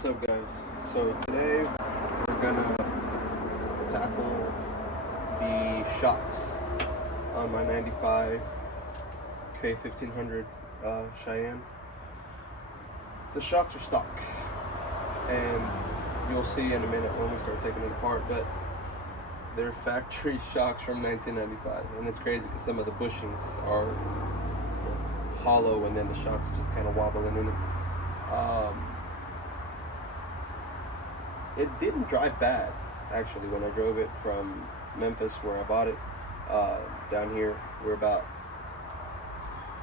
What's up, guys? So today we're gonna tackle the shocks on my 95 K1500 Cheyenne. The shocks are stock, and you'll see in a minute when we start taking it apart, but they're factory shocks from 1995, and it's crazy because some of the bushings are hollow and then the shocks just kind of wobbling in it. It didn't drive bad, actually. When I drove it from Memphis, where I bought it, down here, we're about,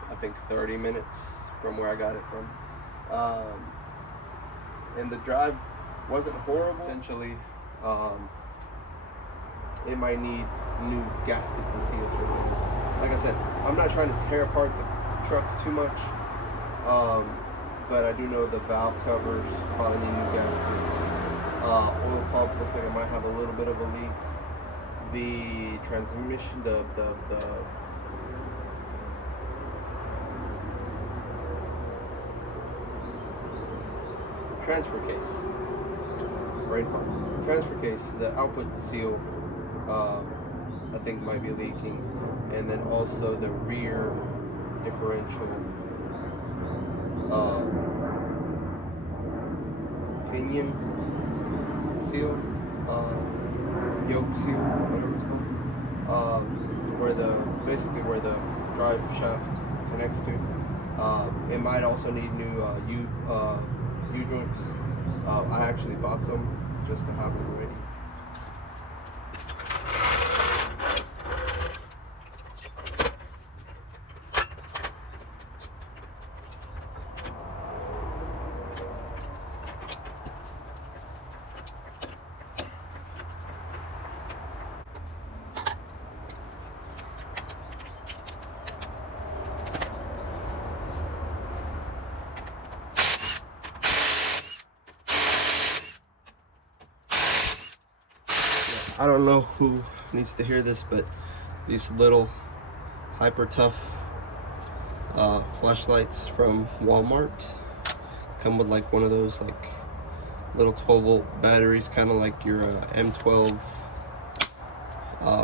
I think, 30 minutes from where I got it from. And the drive wasn't horrible. Essentially, it might need new gaskets and seals. Like I said, I'm not trying to tear apart the truck too much, but I do know the valve covers probably need new gaskets. Oil pump looks like it might have a little bit of a leak. The transmission, the transfer case, brain fart. Transfer case, the output seal, I think might be leaking, and then also the rear differential pinion seal, yoke seal, whatever it's called, basically where the drive shaft connects to. It might also need new U joints. I actually bought some just to have them ready. I don't know who needs to hear this, but these little hyper tough flashlights from Walmart come with like one of those like little 12-volt batteries, kind of like your M12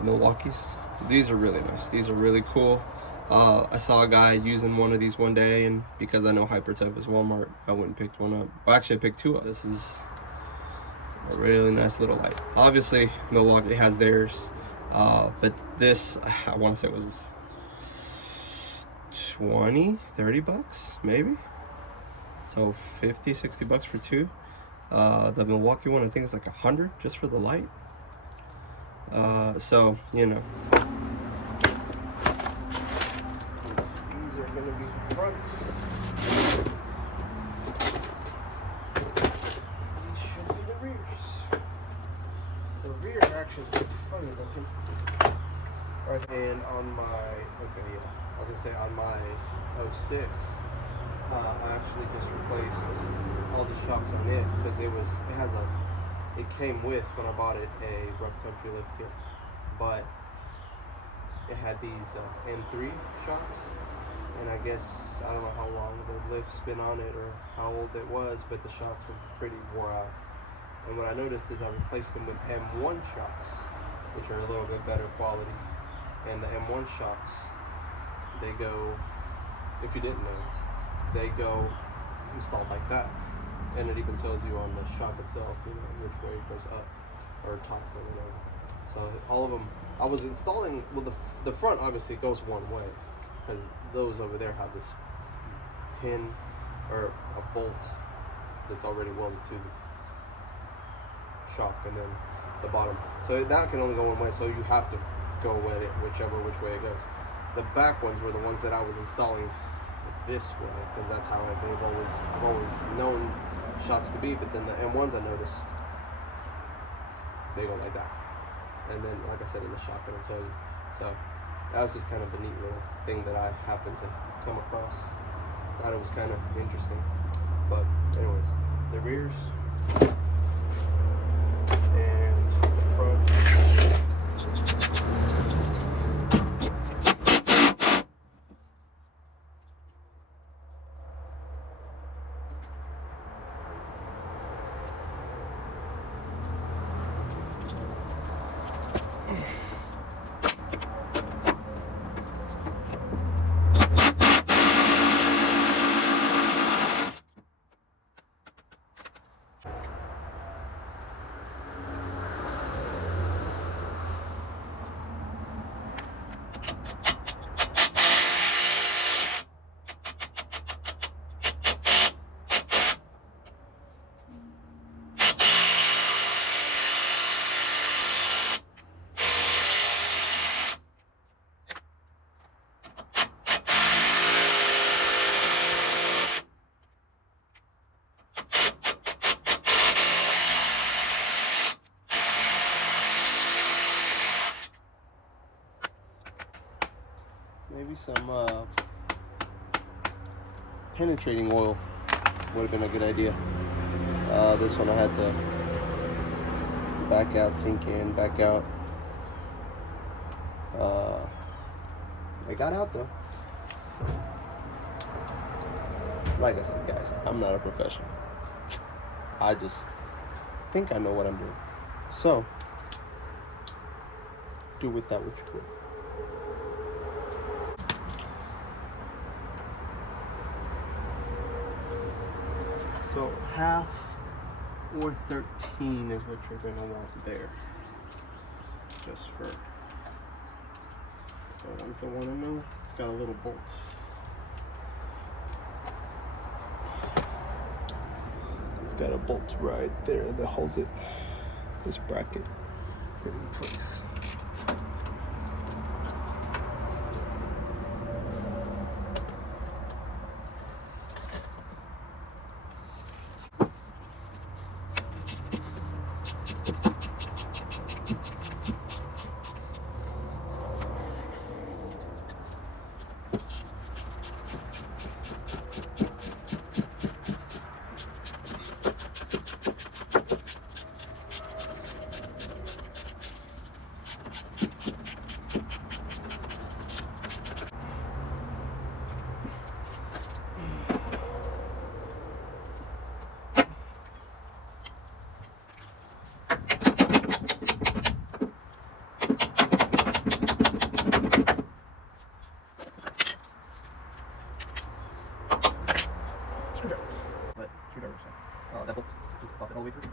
Milwaukee's. These are really nice. These are really cool. I saw a guy using one of these one day, and because I know hyper tough is Walmart, I went and picked one up. Well, actually I picked two up. This is a really nice little light. Obviously Milwaukee has theirs, but this, I want to say it was 20-30 bucks maybe, so 50-60 bucks for two. The Milwaukee one I think is like 100 just for the light. So you know, these are gonna be fronts. Actually funny looking. Right, and on my, I was gonna say on my 06, I actually just replaced all the shocks on it because it came with, when I bought it, a rough country lift kit, but it had these M3 shocks, and I guess, I don't know how long the lift's been on it or how old it was, but the shocks are pretty wore out. And what I noticed is I replaced them with M1 shocks, which are a little bit better quality. And the M1 shocks, they go, if you didn't notice, they go installed like that. And it even tells you on the shock itself, you know, which way it goes up or top or whatever. So all of them, I was installing, well, the front obviously goes one way, because those over there have this pin or a bolt that's already welded to the shock, and then the bottom, so that can only go one way, so you have to go with it which way it goes. The back ones were the ones that I was installing this way, because that's how I've always known shocks to be. But then the M1s, I noticed they go like that, and then like I said in the shock it'll tell you. So that was just kind of a neat little thing that I happened to come across. Thought it was kind of interesting. But anyways, the rears and the front. maybe some penetrating oil would have been a good idea. This one I had to back out, sink in, back out. It got out though. So, like I said, guys, I'm not a professional. I just think I know what I'm doing. So, do with that what you will. So, half or 13 is what you're going to want there. Just for the ones that want to know, it's got a little bolt. It's got a bolt right there that holds it, this bracket, in place. That bolt, just pop it all the way through.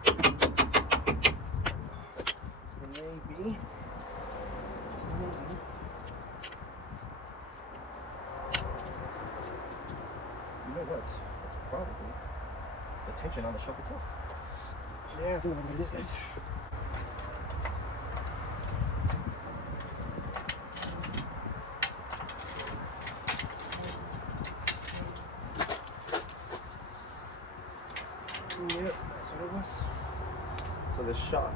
Maybe, just maybe. You know what? It's probably the tension on the shelf itself. Yeah, I think that's what it is, guys. Yep, that's what it was. So the shock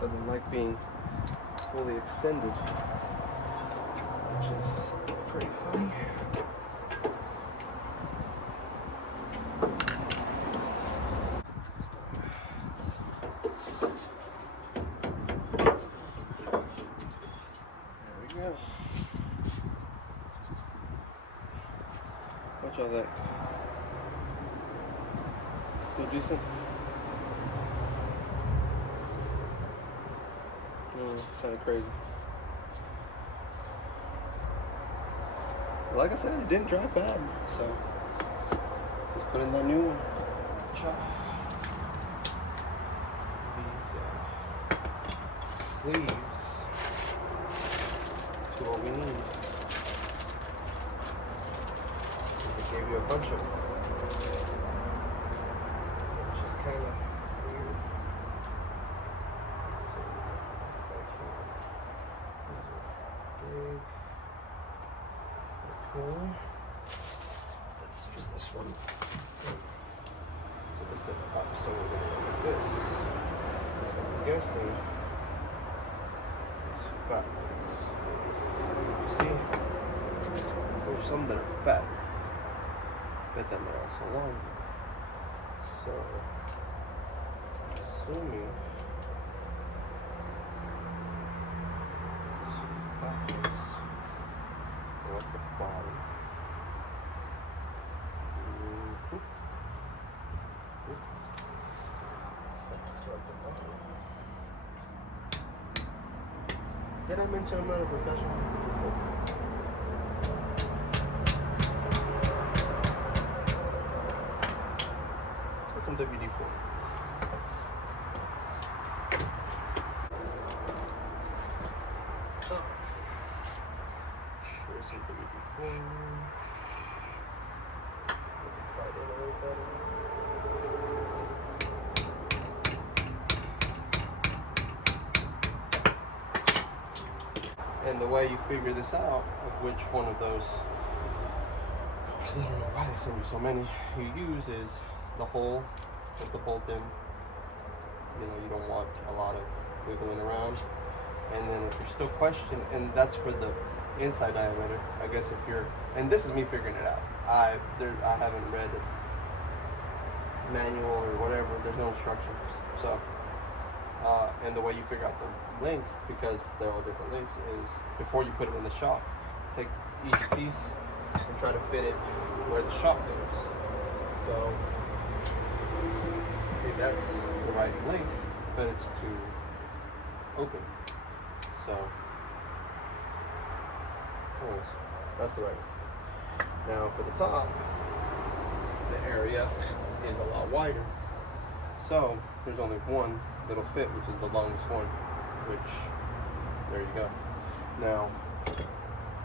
doesn't like being fully extended, which is pretty funny. There we go. What y'all think? Still decent? It's kind of crazy. Like I said, it didn't dry bad, so let's put in that new one. Chop. These sleeves to what we need. They gave you a bunch of them, which is kind of weird. So, back here, these are big. Okay. Let's use this one. So this says up, so we're going to go like this. So I'm guessing it's fat ones. As you can see, there's some that are fat, but then they're also long. So, assuming it's fat ones go at the bottom. Did I mention I'm not a professional? Let's get some WD-40. There's some WD-40. Slide in a little better. And the way you figure this out, of which one of those, because I don't know why they send you so many, you use is the hole with the bolt in. You know, you don't want a lot of wiggling around. And then if you're still questioning, and that's for the inside diameter. I guess if you're, and this is me figuring it out. I haven't read a manual or whatever. There's no instructions. So, and the way you figure out the length, because there are different lengths, is before you put it in the shock, take each piece and try to fit it where the shock goes. So, see, that's the right length, but it's too open. So, anyways, that's the right one. Now for the top, the area is a lot wider. So there's only one that'll fit, which is the longest one, which, there you go. Now,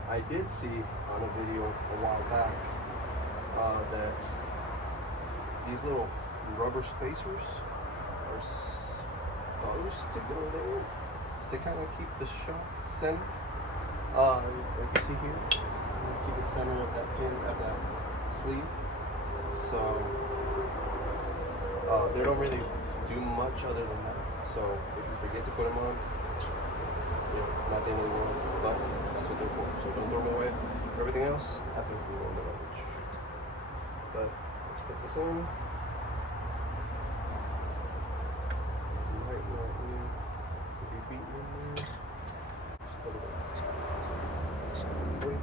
I did see on a video a while back that these little rubber spacers are supposed to go there to kind of keep the shock centered. Like you see here, keep it centered of that pin, of that sleeve. So they don't really do much other than that. So if you forget to put them on, you know, not the end of the world, but that's what they're for. So don't throw them away. Everything else, I think we will in the garbage. But let's put this in. Might not need to be beaten in there. Just a little bit.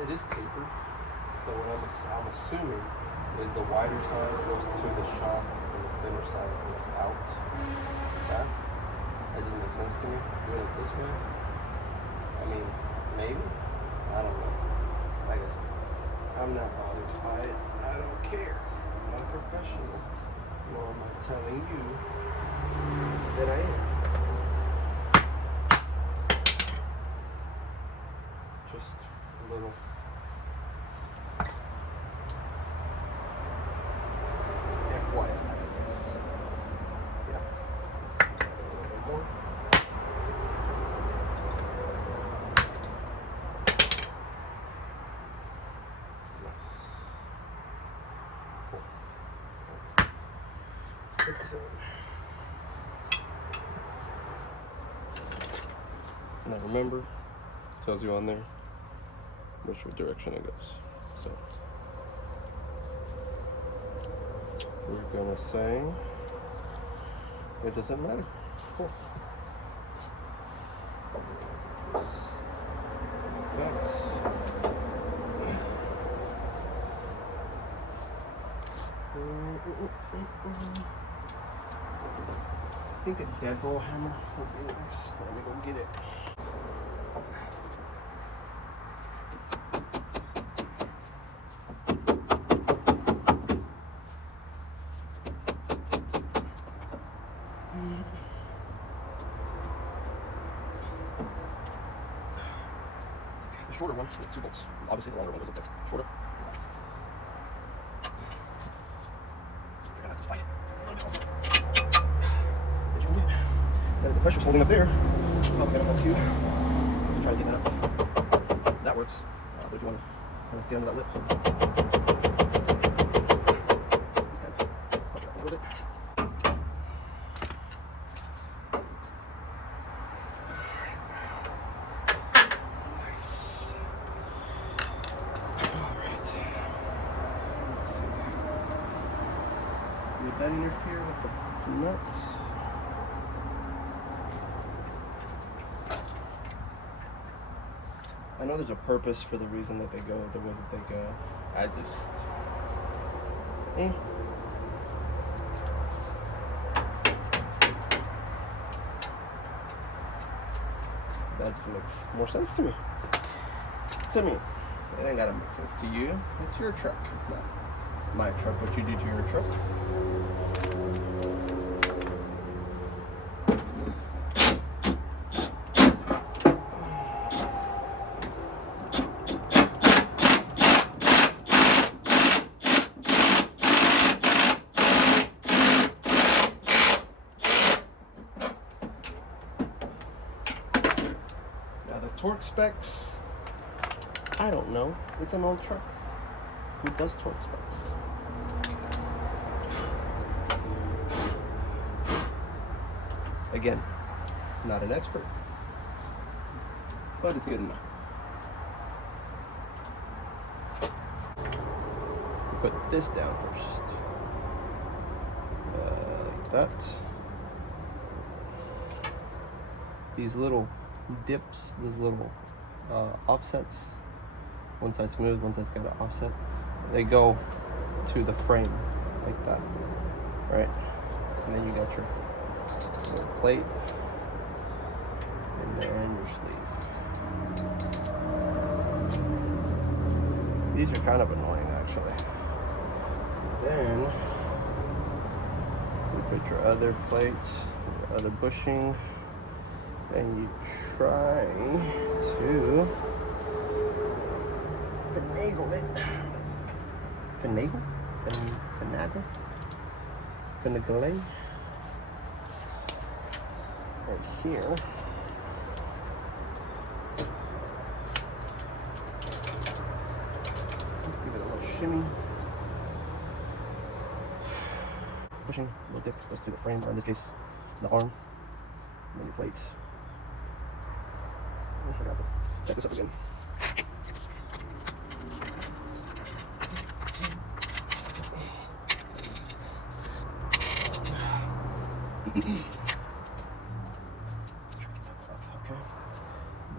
It is tapered, so what I'm assuming is the wider side goes to the shock and the thinner side goes out. That just makes sense to me, doing it this way. I mean, maybe? I don't know. Like I said, I'm not bothered by it. I don't care. I'm not a professional. Nor am I telling you that I am. Just a little FYI, I guess. Yeah. A little bit more. Nice. Cool. Let's put this in. Now remember, it tells you on there which direction it goes. So we're gonna say it doesn't matter. Cool. Thanks. I think a deadbolt hammer would be nice. Let me go get it. The shorter one, 2 bolts. Obviously, the longer one goes up there. Shorter. You're gonna have to fight it a little bit also. But you can get it. Now that the pressure's holding up there, probably gonna have to try to get that up. That works. But if you want to get under that lip, just kind of pump it up a little bit. Would that interfere with the nuts? I know there's a purpose for the reason that they go the way that they go. I just... That just makes more sense to me. To me. It ain't gotta make sense to you. It's your truck. It's not my truck, what you do to your truck. Now the torque specs, I don't know. It's an old truck. Who does torque specs? Again, not an expert, but it's good enough. Put this down first, like that. These little dips, these little offsets, one side smooth, one side's got an offset, they go to the frame like that, right? And then you got your little plate, and then your sleeve. These are kind of annoying, actually. Then you put your other plate, your other bushing, and you try to finagle it. Finagle? Finagle? Finagle? Right here. Give it a little shimmy. Pushing, a little dip goes to the frame, or in this case, the arm, and then your plates. I forgot to set this up again. Okay.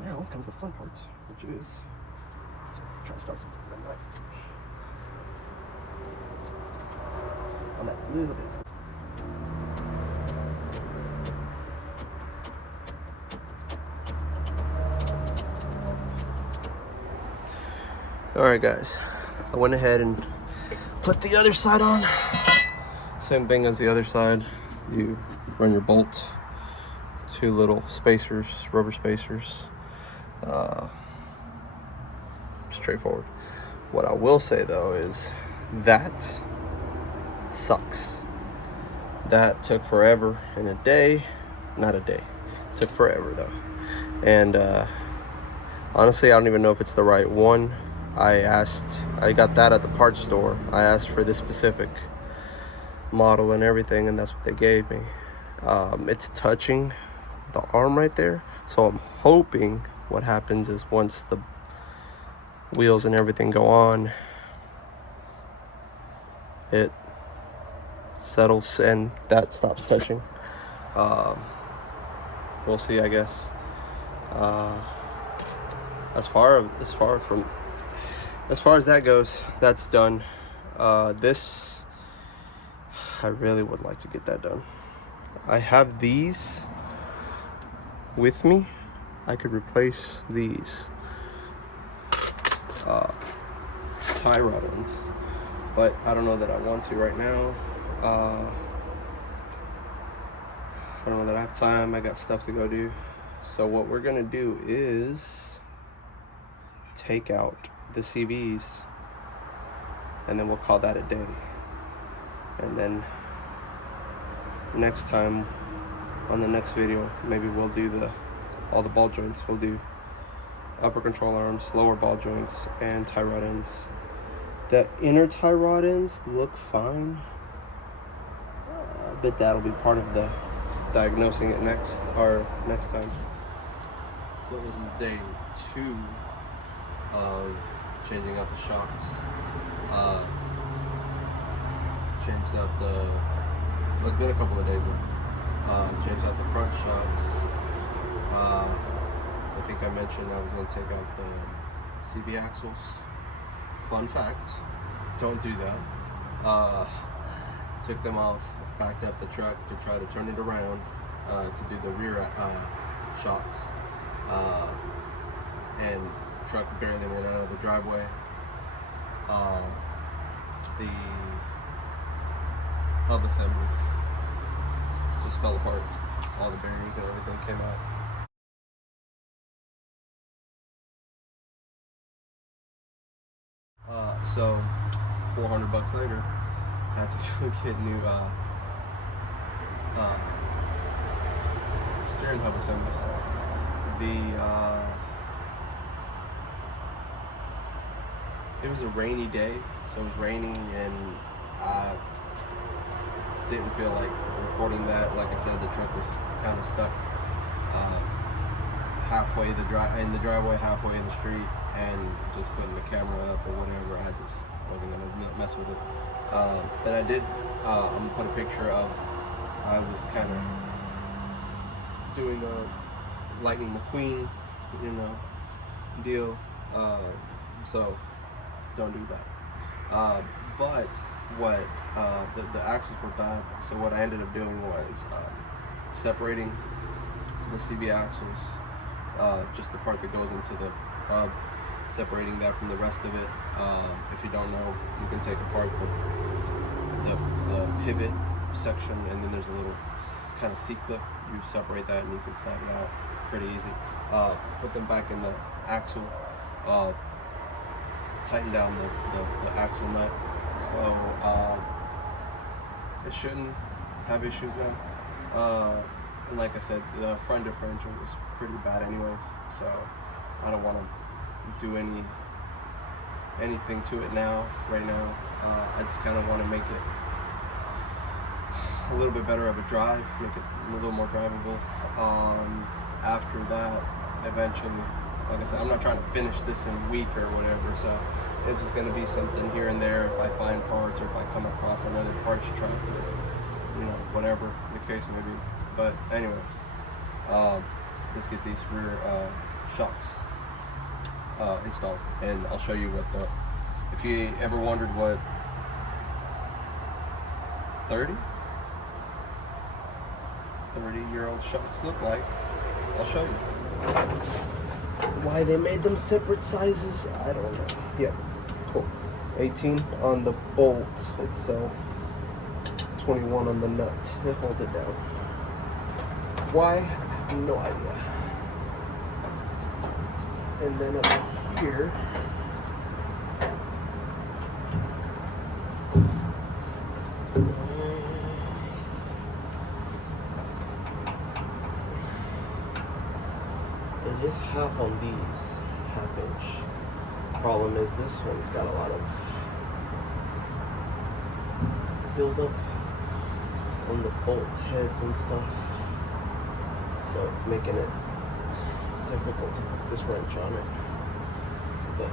Now comes the fun part, which is try to start that nut on that little bit. Alright guys, I went ahead and put the other side on. Same thing as the other side. You run your bolt, two little spacers, rubber spacers. Straightforward. What I will say though is that sucks. That took forever in a day. Not a day. It took forever though. And honestly, I don't even know if it's the right one. I got that at the parts store. I asked for this specific model and everything, and that's what they gave me. It's touching the arm right there, so I'm hoping what happens is once the wheels and everything go on, it settles and that stops touching. We'll see, I guess. As far as that goes, that's done. This, I really would like to get that done. I have these with me. I could replace these tie rod ends, but I don't know that I want to right now. I don't know that I have time. I got stuff to go do. So what we're gonna do is take out the CVs, and then we'll call that a day. And then next time, on the next video, maybe we'll do all the ball joints. We'll do upper control arms, lower ball joints, and tie rod ends. The inner tie rod ends look fine, but that'll be part of the diagnosing it next time. So this is day 2 of changing out the shocks. Changed out it's been a couple of days now. Changed out the front shocks. I think I mentioned I was going to take out the CV axles. Fun fact, don't do that. Took them off, backed up the truck to try to turn it around to do the rear shocks. And truck barely made it out of the driveway. The hub assemblies just fell apart. All the bearings and everything came out. So $400 later, had to get new steering hub assemblies. it was a rainy day, so it was raining, and I didn't feel like recording that. Like I said, the truck was kind of stuck halfway in the driveway, halfway in the street, and just putting the camera up or whatever, I just wasn't gonna mess with it. But I did. I'm gonna put a picture of. I was kind of doing a Lightning McQueen, deal. So don't do that. But what the axles were bad. So what I ended up doing was separating the CV axles, just the part that goes into the hub, separating that from the rest of it. If you don't know, you can take apart the pivot section, and then there's a little kind of C-clip. You separate that and you can slide it out pretty easy. Put them back in the axle, tighten down the axle nut, so it shouldn't have issues now. And like I said, the front differential was pretty bad anyways, so I don't want to do anything to it right now. I just kind of want to make it a little bit better of a drive, make it a little more drivable. After that, eventually, like I said, I'm not trying to finish this in a week or whatever, so it's just going to be something here and there if I find parts, or if I come across another parts truck, or whatever the case may be. But anyways, let's get these rear shocks installed, and I'll show you what if you ever wondered what 30-year-old shocks look like, I'll show you. Why they made them separate sizes, I don't know. Yeah, cool. 18 on the bolt itself, 21 on the nut to hold it down. Why? No idea. And then up here, it is half on these, half-inch. Problem is this one's got a lot of buildup on the bolt heads and stuff, so it's making it difficult to put this wrench on it, but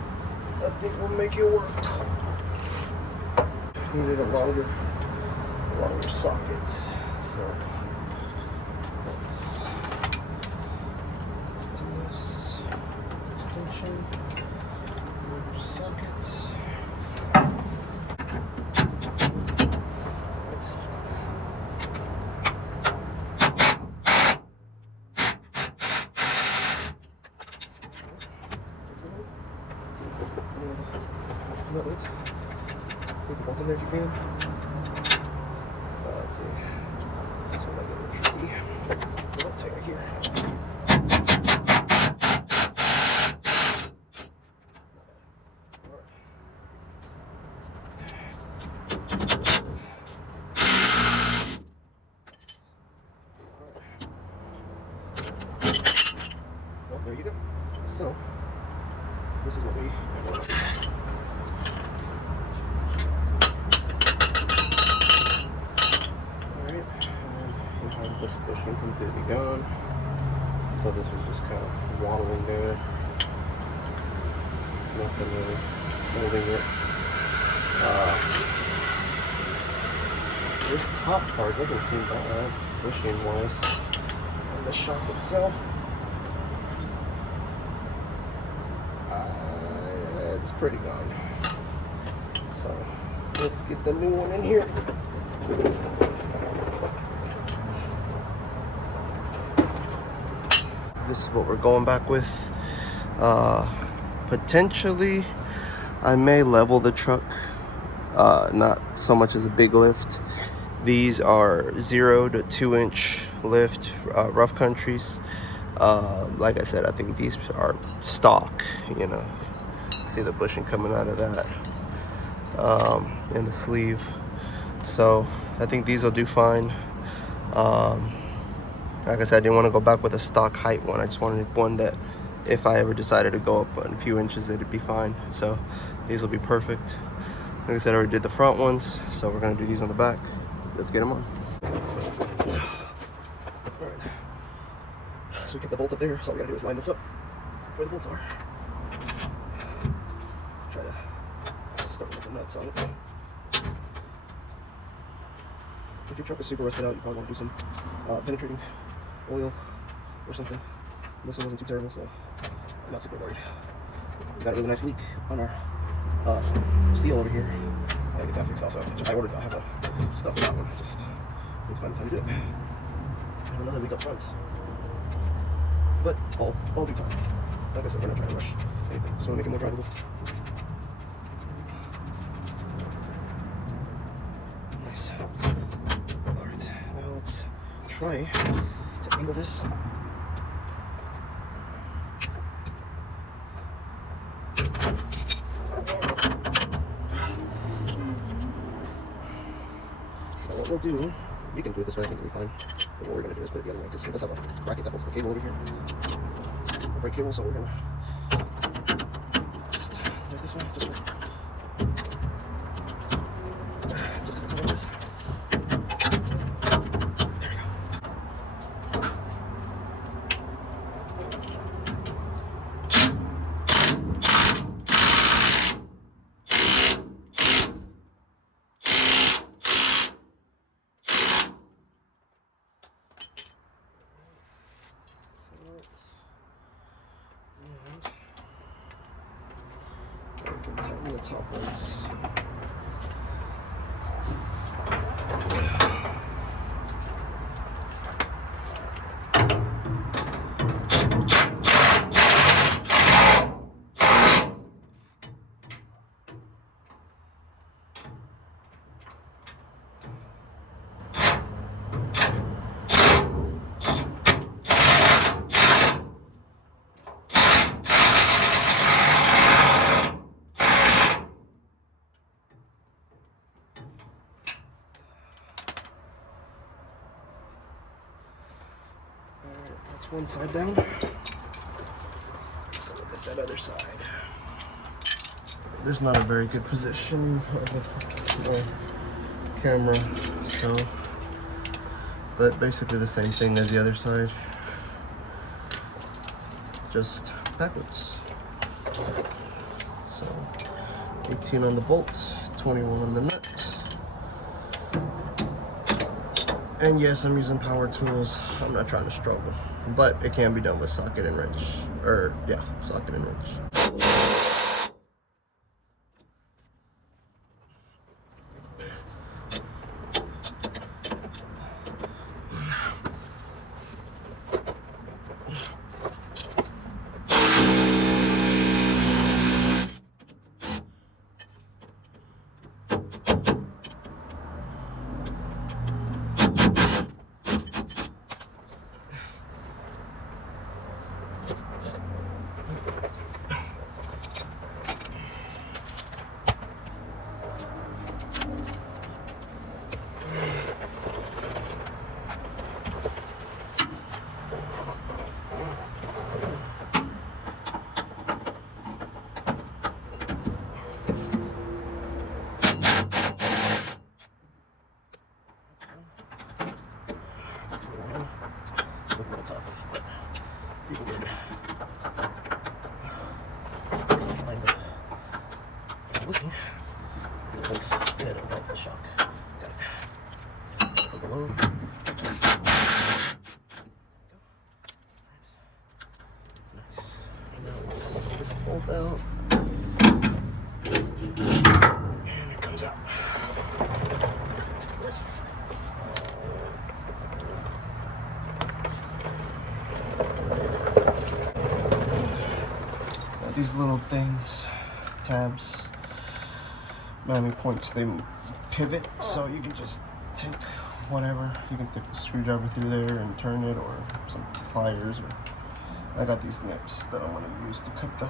I think we'll make it work. Needed a longer socket, so let's do this extension, longer socket. Put the bolts in there if you can. Let's see. This one might get a little tricky. I'll take it here. Well, there you go. So, this is what we have. This bushing completely gone, so this was just kind of waddling there, nothing really holding it. This top part doesn't seem bad bushing wise, and the shock itself, it's pretty gone. So let's get the new one in here. This is what we're going back with. Potentially, I may level the truck. Not so much as a big lift. These are 0 to 2 inch lift, rough countries. Like I said, I think these are stock. See the bushing coming out of that in the sleeve. So I think these will do fine. Like I said, I didn't want to go back with a stock height one. I just wanted one that if I ever decided to go up a few inches, it'd be fine. So these will be perfect. Like I said, I already did the front ones, so we're gonna do these on the back. Let's get them on. Alright. So we kept the bolts up there, so all we gotta do is line this up where the bolts are. Try to start with the nuts on it. If your truck is super rusted out, you probably want to do some penetrating oil or something. This one wasn't too terrible, so I'm not super worried. We got a really nice leak on our seal over here. I gotta get that fixed also. I ordered, I have the stuff for that one. Just need to find the time to do it. I have another leak up front. But all due time. Like I said, we're not trying to rush anything. Just want to make it more drivable. Nice. Alright, now let's try to angle this. What we'll do, you can do it this way, I think it'll be fine. But what we're going to do is put it the other way, because it does have a bracket that holds the cable over here. The brake cable, so we're going to just do it this way, just because it's how it is. There we go. Tighten the top ones. That's one side down. So look at that other side. There's not a very good positioning of the camera, so, but basically the same thing as the other side, just backwards. So 18 on the bolts, 21 on the nuts. And yes, I'm using power tools. I'm not trying to struggle, but it can be done with socket and wrench. Or yeah, socket and wrench. Out. And it comes out. Now these little things, tabs, mounting points, they pivot, so you can just take whatever. You can stick a screwdriver through there and turn it, or some pliers, or I got these nips that I'm going to use to cut the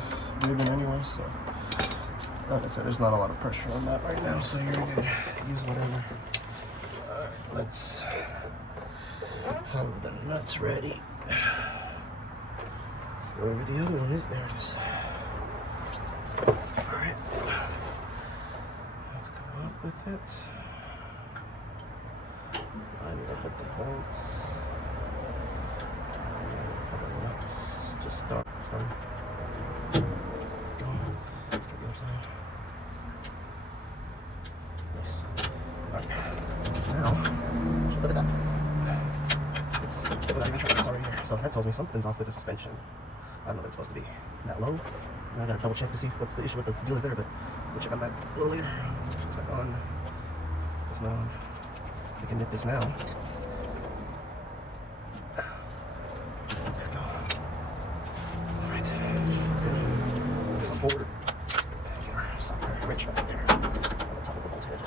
ribbon anyway, so like I said, there's not a lot of pressure on that right now, so you're good. Use whatever. Alright, let's have the nuts ready. wherever the other one is. There it is. Alright. Let's go up with it. Line it up with the bolts. And then the nuts. Just start. Let's go. Let's the other side. Nice. Alright. Now, look at that. It's already there. So that tells me something's off with the suspension. I don't know that it's supposed to be that low. I gotta double check to see what's the issue with the deal is there, but we'll check on that a little later. It's back on. It's not on. I can nip this now. There we go. Alright. Let's go. This is forward. And your sucker wrench right there. On the top of the bolt head.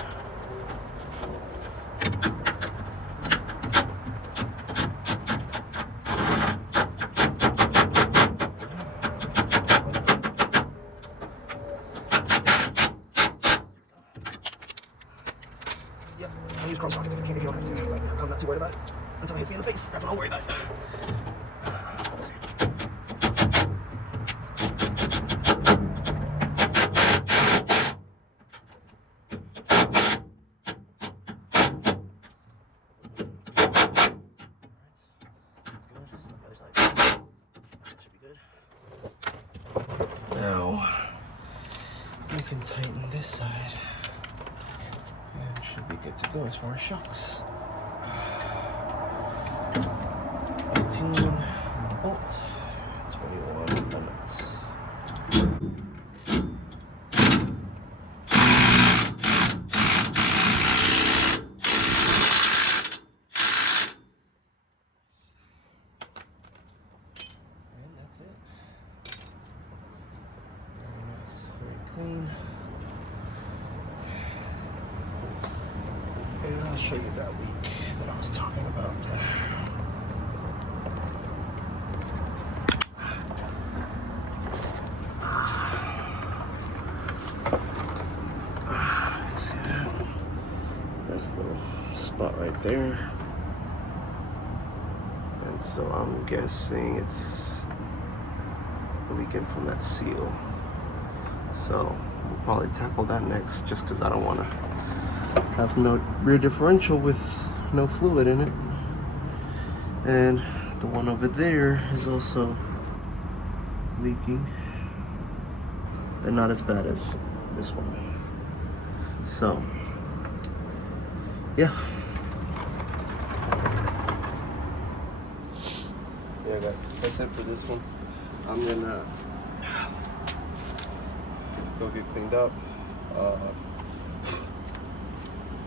I'll use chrome sockets if you don't have to. Right now, I'm not too worried about it until it hits me in the face. That's what I'll worry about. Let's see. That's good. Just the other side. Should be good. Now, we can tighten this side. Should be good to go as far as shocks. 18 bolts, 21 nuts. And that's it. Very nice, very clean. And I'll show you that week that I was talking about. See that? Nice little spot right there. And so I'm guessing it's leaking from that seal. So we'll probably tackle that next, just because I don't want to have no rear differential with no fluid in it. And the one over there is also leaking, but not as bad as this one. So yeah, guys, that's it for this one. I'm gonna go get cleaned up.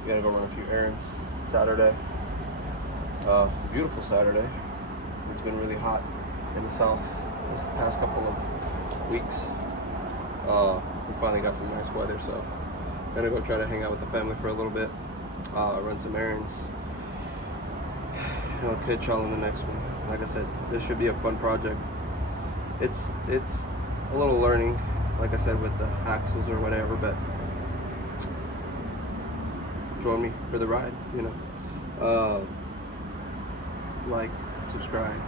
We gotta go run a few errands Saturday. Beautiful Saturday. It's been really hot in the south this past couple of weeks. We finally got some nice weather, so I'm gonna go try to hang out with the family for a little bit, run some errands, and I'll catch y'all in the next one. Like I said, this should be a fun project. It's a little learning, like I said, with the axles or whatever, but join me for the ride, you know. Like, subscribe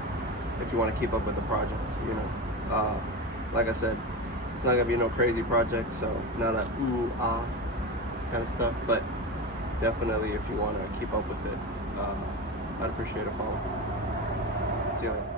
if you want to keep up with the project, you know. Like I said, it's not gonna be no crazy project, so not that ooh ah kind of stuff, but definitely if you want to keep up with it, I'd appreciate a follow. See you later.